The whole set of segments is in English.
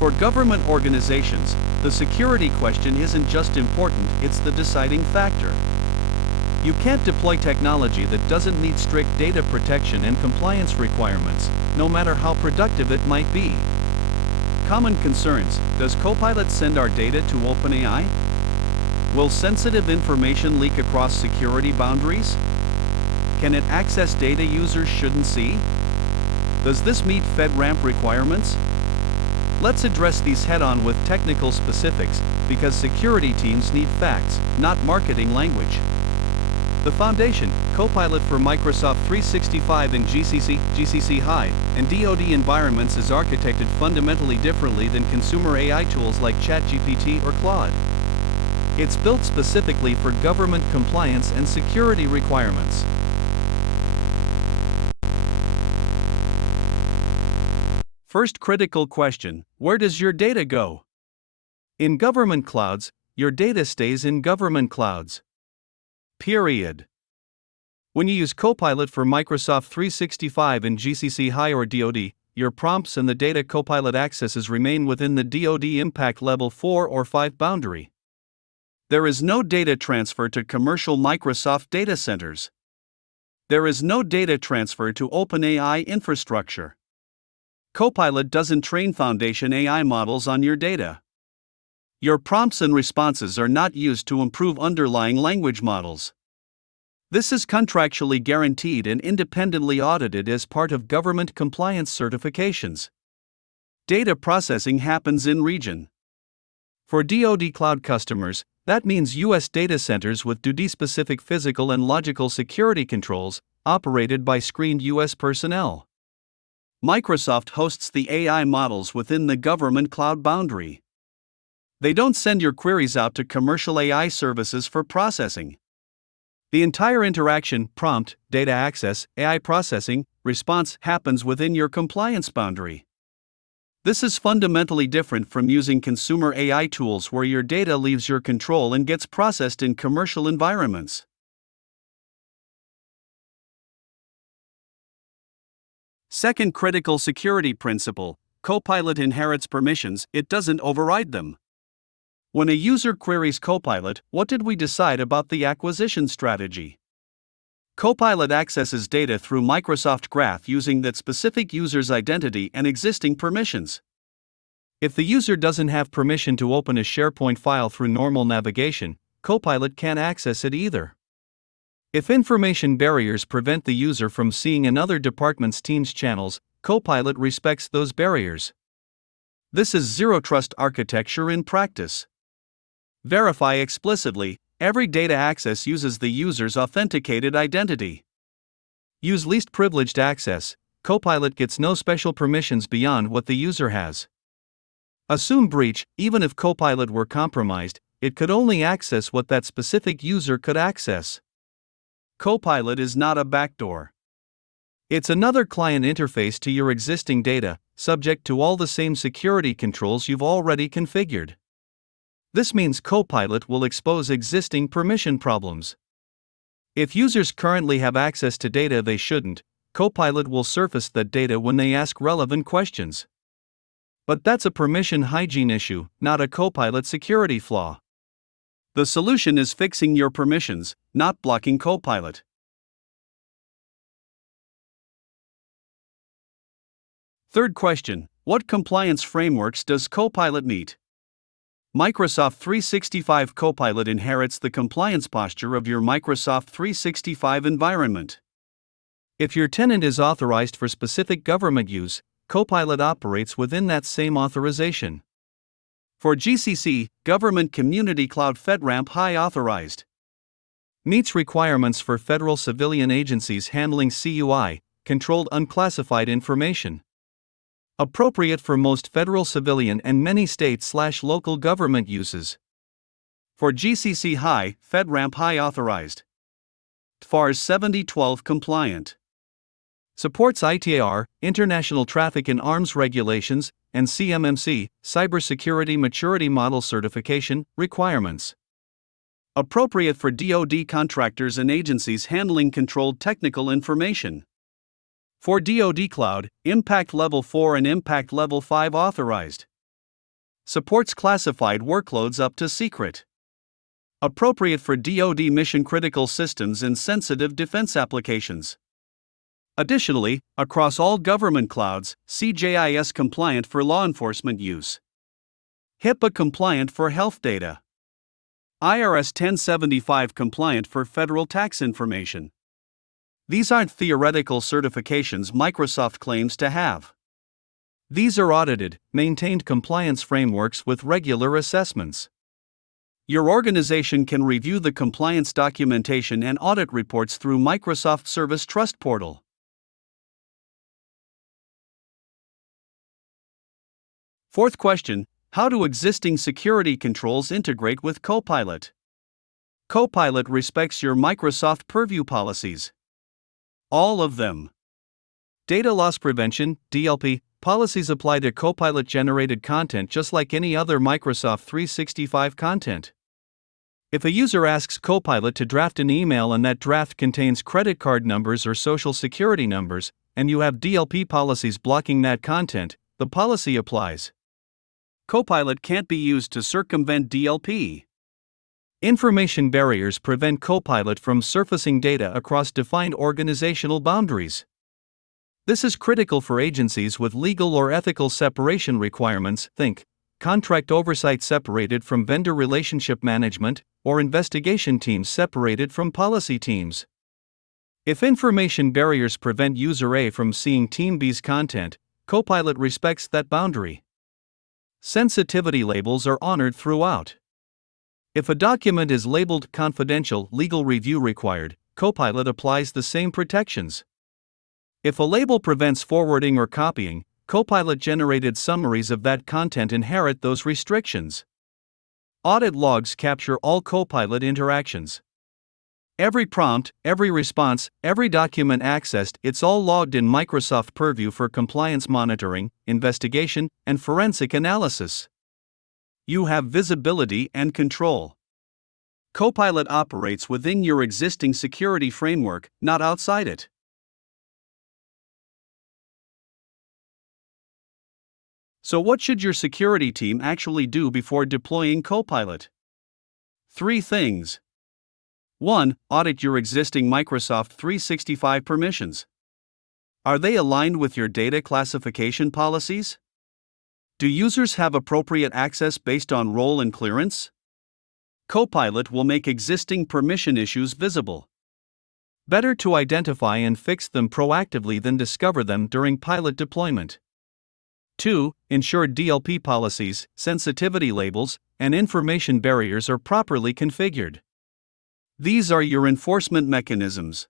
For government organizations, the security question isn't just important, it's the deciding factor. You can't deploy technology that doesn't meet strict data protection and compliance requirements, no matter how productive it might be. Common concerns: does Copilot send our data to OpenAI? Will sensitive information leak across security boundaries? Can it access data users shouldn't see? Does this meet FedRAMP requirements? Let's address these head-on with technical specifics, because security teams need facts, not marketing language. The foundation, Copilot for Microsoft 365 in GCC High, and DoD environments is architected fundamentally differently than consumer AI tools like ChatGPT or Claude. It's built specifically for government compliance and security requirements. First critical question: where does your data go? In government clouds, your data stays in government clouds. Period. When you use Copilot for Microsoft 365 in GCC High or DoD, your prompts and the data Copilot accesses remain within the DoD Impact Level 4 or 5 boundary. There is no data transfer to commercial Microsoft data centers. There is no data transfer to OpenAI infrastructure. Copilot doesn't train foundation AI models on your data. Your prompts and responses are not used to improve underlying language models. This is contractually guaranteed and independently audited as part of government compliance certifications. Data processing happens in region. For DoD cloud customers, that means U.S. data centers with DoD-specific physical and logical security controls, operated by screened U.S. personnel. Microsoft hosts the AI models within the government cloud boundary. They don't send your queries out to commercial AI services for processing. The entire interaction, prompt, data access, AI processing, response happens within your compliance boundary. This is fundamentally different from using consumer AI tools where your data leaves your control and gets processed in commercial environments. Second critical security principle: Copilot inherits permissions, it doesn't override them. When a user queries Copilot, what did we decide about the acquisition strategy? Copilot accesses data through Microsoft Graph using that specific user's identity and existing permissions. If the user doesn't have permission to open a SharePoint file through normal navigation, Copilot can't access it either. If information barriers prevent the user from seeing another department's Teams channels, Copilot respects those barriers. This is zero-trust architecture in practice. Verify explicitly: every data access uses the user's authenticated identity. Use least privileged access: Copilot gets no special permissions beyond what the user has. Assume breach: even if Copilot were compromised, it could only access what that specific user could access. Copilot is not a backdoor. It's another client interface to your existing data, subject to all the same security controls you've already configured. This means Copilot will expose existing permission problems. If users currently have access to data they shouldn't, Copilot will surface that data when they ask relevant questions. But that's a permission hygiene issue, not a Copilot security flaw. The solution is fixing your permissions, not blocking Copilot. Third question: what compliance frameworks does Copilot meet? Microsoft 365 Copilot inherits the compliance posture of your Microsoft 365 environment. If your tenant is authorized for specific government use, Copilot operates within that same authorization. For GCC, Government Community Cloud FedRAMP High authorized. Meets requirements for federal civilian agencies handling CUI, controlled unclassified information. Appropriate for most federal civilian and many state/local government uses. For GCC High, FedRAMP High authorized. FARS 7012 compliant. Supports ITAR, International Traffic in Arms Regulations, and CMMC, Cybersecurity Maturity Model Certification, requirements. Appropriate for DoD contractors and agencies handling controlled technical information. For DoD Cloud, Impact Level 4 and Impact Level 5 authorized. supports classified workloads up to secret. Appropriate for DoD mission-critical systems and sensitive defense applications. Additionally, across all government clouds, CJIS compliant for law enforcement use. HIPAA compliant for health data. IRS 1075 compliant for federal tax information. These aren't theoretical certifications Microsoft claims to have. These are audited, maintained compliance frameworks with regular assessments. Your organization can review the compliance documentation and audit reports through Microsoft Service Trust Portal. Fourth question, how do existing security controls integrate with Copilot? Copilot respects your Microsoft Purview policies. All of them. Data loss prevention, DLP, policies apply to Copilot-generated content just like any other Microsoft 365 content. If a user asks Copilot to draft an email and that draft contains credit card numbers or social security numbers, and you have DLP policies blocking that content, the policy applies. Copilot can't be used to circumvent DLP. Information barriers prevent Copilot from surfacing data across defined organizational boundaries. This is critical for agencies with legal or ethical separation requirements, think contract oversight separated from vendor relationship management, or investigation teams separated from policy teams. If information barriers prevent user A from seeing Team B's content, Copilot respects that boundary. Sensitivity labels are honored throughout. If a document is labeled confidential, legal review required, Copilot applies the same protections. If a label prevents forwarding or copying, Copilot-generated summaries of that content inherit those restrictions. Audit logs capture all Copilot interactions. Every prompt, every response, every document accessed, it's all logged in Microsoft Purview for compliance monitoring, investigation, and forensic analysis. You have visibility and control. Copilot operates within your existing security framework, not outside it. So what should your security team actually do before deploying Copilot? 3 things. 1. Audit your existing Microsoft 365 permissions. Are they aligned with your data classification policies? Do users have appropriate access based on role and clearance? Copilot will make existing permission issues visible. Better to identify and fix them proactively than discover them during pilot deployment. 2. Ensure DLP policies, sensitivity labels, and information barriers are properly configured. These are your enforcement mechanisms.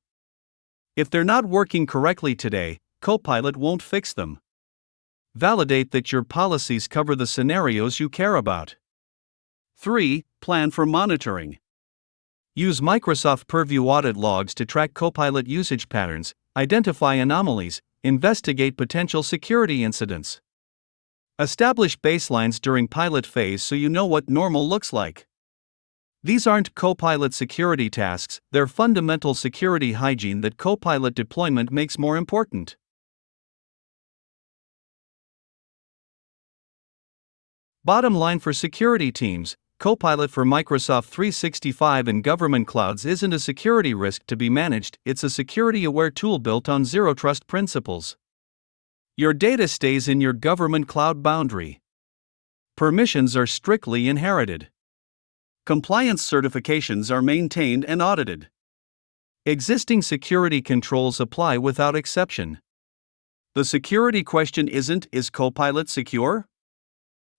If they're not working correctly today, Copilot won't fix them. Validate that your policies cover the scenarios you care about. 3. Plan for monitoring. Use Microsoft Purview audit logs to track Copilot usage patterns, identify anomalies, investigate potential security incidents. Establish baselines during pilot phase so you know what normal looks like. These aren't Copilot security tasks, they're fundamental security hygiene that Copilot deployment makes more important. Bottom line for security teams, Copilot for Microsoft 365 and government clouds isn't a security risk to be managed, it's a security-aware tool built on zero trust principles. Your data stays in your government cloud boundary. Permissions are strictly inherited. Compliance certifications are maintained and audited. Existing security controls apply without exception. The security question isn't, is Copilot secure?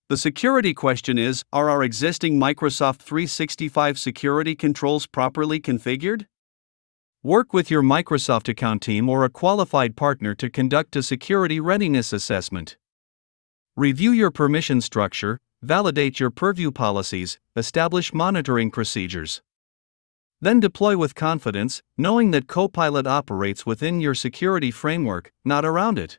The security question is, are our existing Microsoft 365 security controls properly configured? Work with your Microsoft account team or a qualified partner to conduct a security readiness assessment. Review your permission structure, validate your purview policies, establish monitoring procedures. Then deploy with confidence, knowing that Copilot operates within your security framework, not around it.